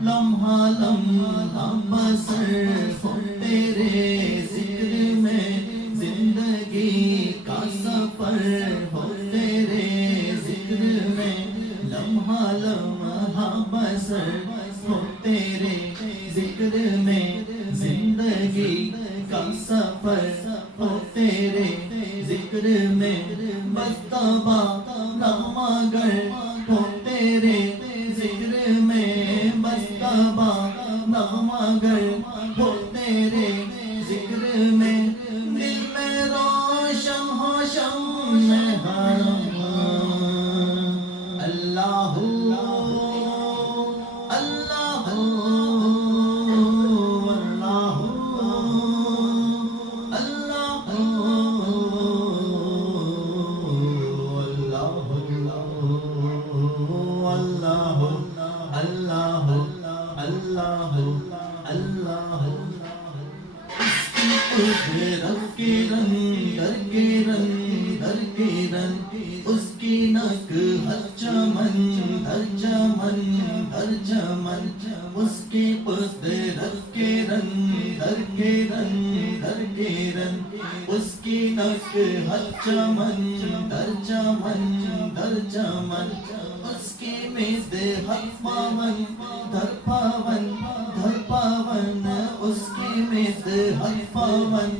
لمحہ لمحہ بسر ہو تیرے ذکر میں، زندگی کا سفر ہو تیرے ذکر میں، لمحہ لمحہ بسر ہو تیرے ذکر میں، زندگی کا سفر ہو تیرے ذکر میں، بستبا نغمہ گر ہو تیرے ذکر میں، بستبا نغمہ گر ہو تیرے ذکر میں، دل میں روشن ہو شمع حرم، اللہ اللہ اس کی نک ہر چمن ہر چمن ہر چمن، اس کی قدرت کے رنگ ہر کے رنگ ہر کے رنگ، اس کی نک ہر چمن ہر چمن ہر چمن، اس کی مزد ہر پاون دھر پاون دھر پاون، اس کی مزد ہر پاون